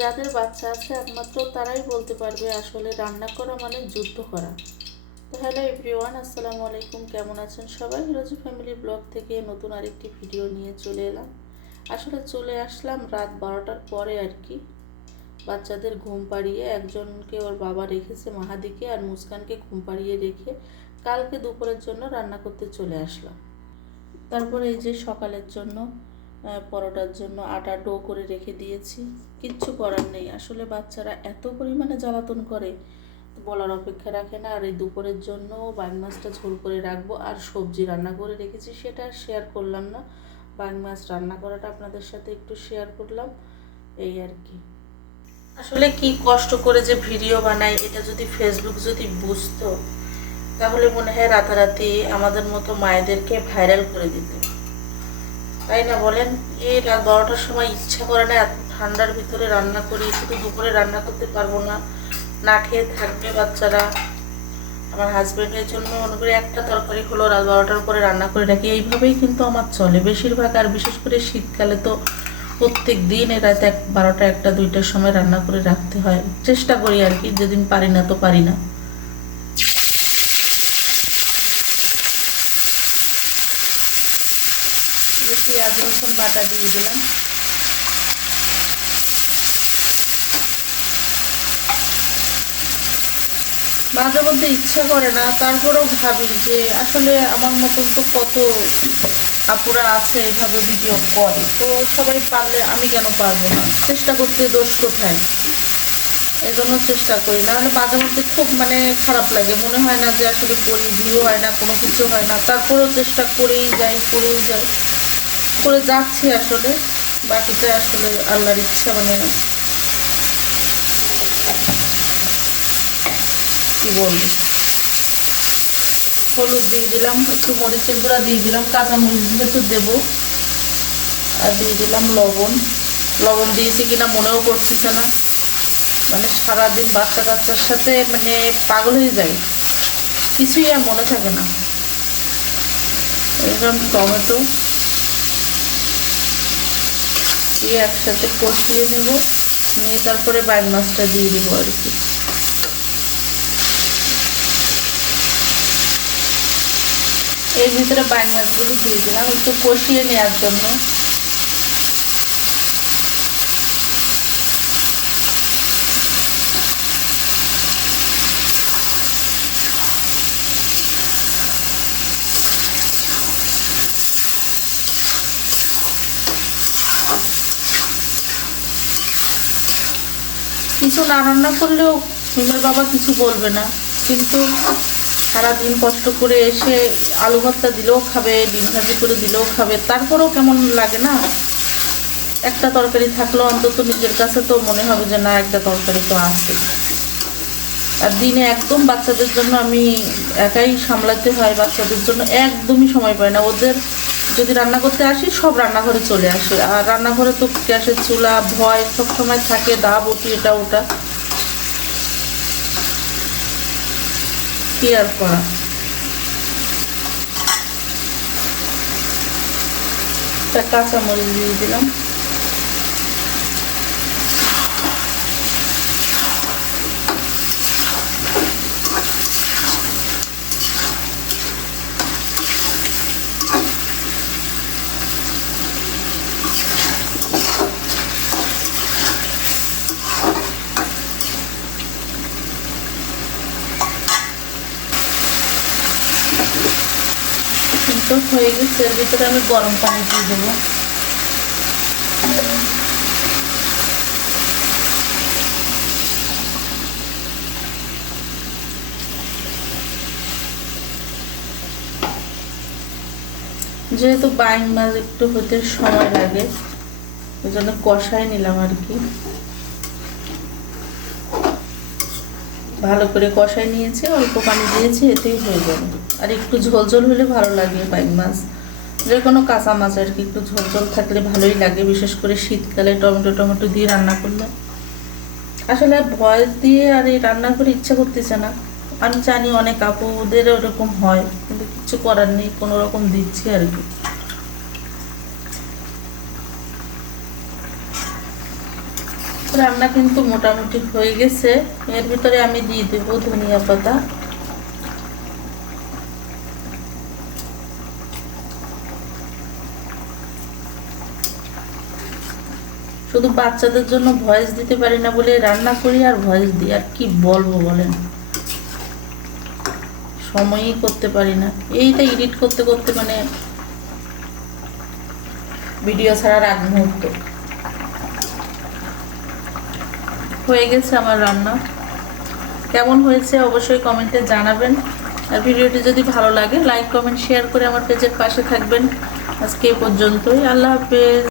যাদের বাচ্চা আছে, একমাত্র তারাই বলতে পারবে আসলে রান্না করা মানে যুদ্ধ করা। তো হ্যালো এভরিওয়ান আসসালামু আলাইকুম, কেমন আছেন সবাই? রোজি ফ্যামিলি ব্লগ থেকে নতুন আরেকটি ভিডিও নিয়ে চলে এলাম। আসলে চলে আসলাম রাত বারোটার পরে আর কি। বাচ্চাদের ঘুম পাড়িয়ে একজনকে ওর বাবা রেখেছে মাহাদিকে আর মুস্কানকে ঘুম পাড়িয়ে রেখে কালকে দুপুরের জন্য রান্না করতে চলে আসলাম। তারপরে এই যে সকালের জন্য পরোটার জন্য আটা ডো করে রেখে দিয়েছি। কিচ্ছু করার নেই। আসলে বাচ্চারা এত পরিমাণে জ্বালাতন করে, বলার অপেক্ষা রাখে না। আর এই দুপুরের জন্য বাং মাছটা ঝোল করে রাখব। আর সবজি রান্না করে রেখেছি, সেটা শেয়ার করলাম না। বাং মাছ রান্না করাটা আপনাদের সাথে একটু শেয়ার করলাম। এই আর কি। আসলে কি কষ্ট করে যে ভিডিও বানাই, এটা যদি ফেসবুক যদি বুঝতো, তাহলে মনে হয় রাতারাতি আমাদের মতো মায়েদেরকে ভাইরাল করে দিত। তাই না বলেন? এই রাত বারোটার সময় ইচ্ছা করে না ঠান্ডার ভিতরে রান্না করি, শুধু দুপুরে রান্না করতে পারব না। না খেয়ে থাকবে বাচ্চারা। আমার হাজব্যান্ডের জন্য মনে করি একটা তরকারি হলো রাত বারোটার পরে রান্না করে রাখি। এইভাবেই কিন্তু আমার চলে বেশিরভাগ। আর বিশেষ করে শীতকালে তো প্রত্যেক দিন এই রাত এক, বারোটা, একটা, দুইটার সময় রান্না করে রাখতে হয়। চেষ্টা করি আর কি, যেদিন পারি না তো পারি না। এই যে পেঁয়াজ, রসুন বাটা দিয়ে দিলাম। মাঝে মধ্যে ইচ্ছা করে না, তারপরেও ভাবি যে আসলে আমার মতন তো কত আপুরা আছে এইভাবে ভিডিও করে। তো সবাই পারলে আমি কেন পারব না? চেষ্টা করতে দোষ কোথায়? এই জন্য চেষ্টা করি। না হলে মাঝে মধ্যে খুব মানে খারাপ লাগে। মনে হয় না যে আসলে করি ভিউ হয় না, কোনো কিছু হয় না। তারপরেও চেষ্টা করেই যাই করেই যাই। করে যাচ্ছি আসলে। বাকিটা আসলে আল্লাহর ইচ্ছা মানে কি বলব? হলুদ দিয়ে দিলাম, একটু মরিচের গুঁড়া দিয়ে দিলাম, কাঁচা মরিচ যেহেতু দেবো। আর দিয়ে দিলাম লবণ। লবণ দিয়েছি কিনা মনেও পড়তেছে না। মানে সারাদিন বাচ্চা কাচ্চার সাথে মানে পাগল হয়ে যায়। কিছুই আর মনে থাকে না। এরকম টমেটো। দিয়ে একসাথে কষিয়ে নেব। নিয়ে তারপরে বাইক মাছটা দিয়ে দেবো আর কি। এর ভিতরে বাইক মাছগুলো দিয়ে দিলাম, একটু কষিয়ে নেওয়ার জন্য। কিছু না রান্না করলেও মিমের বাবা কিছু বলবে না। কিন্তু সারাদিন কষ্ট করে এসে আলু ভর্তা দিলেও খাবে, ডিম ভাজি করে দিলেও খাবে, তারপরেও কেমন লাগে না? একটা তরকারি থাকলেও অন্তত নিজের কাছে তো মনে হবে যে না, একটা তরকারি তো আছে। আর দিনে একদম বাচ্চাদের জন্য আমি একাই সামলাতে হয়, বাচ্চাদের জন্য একদমই সময় পাই না। ওদের যদি রান্না করতে আসি, সব রান্নাঘরে চলে আসে। আর রান্নাঘরে তো গ্যাসের চুলা, ভয় সব সময় থাকে দাব ওটি এটা, ওটা। কি আর করা? একটা কাঁচামরিচ দিয়ে দিলাম। কিন্তু হয়ে গেছে, এর ভিতরে আমি গরম পানি দিয়ে দেবো। যেহেতু বাইং মাছ একটু হতে সময় লাগে, ওই জন্য কষাই নিলাম আর কি। ভালো করে কষাই নিয়েছি, অল্প পানি দিয়েছি, এতেই হয়ে যাবে। আর একটু ঝোল ঝোল হলে ভালো লাগে বাইং মাছ। যে কোনো কাঁচা মাছ আর কি, একটু ঝোল ঝোল থাকলে ভালোই লাগে, বিশেষ করে শীতকালে টমেটো টমেটো দিয়ে রান্না করলে। আসলে ভয় দিয়ে আর এই রান্না করে ইচ্ছা করতেছে না। আমি জানি অনেক আপুদের ওরকম হয়, কিন্তু কিছু করার নেই, কোনো রকম দিচ্ছি আর কি। রান্না কিন্তু মোটামুটি হয়ে গেছে। এর ভিতরে আমি দিয়ে দেবো ধনিয়া পাতা। শুধু বাচ্চাদের জন্য ভয়েস দিতে পারি না বলে রান্না করি আর ভয়েস দিই। আর কি বলব বলেন? সময়ই করতে পারি না। এইটা এডিট করতে করতে মানে ভিডিও ছাড়ার আগ মুহূর্ত। হয়ে গেছে আমার রান্না। কেমন হয়েছে অবশ্যই কমেন্টে জানাবেন। আর ভিডিওটি যদি ভালো লাগে লাইক কমেন্ট শেয়ার করে আমার পেজের পাশে থাকবেন। আজকে এই পর্যন্তই। আল্লাহ হাফেজ।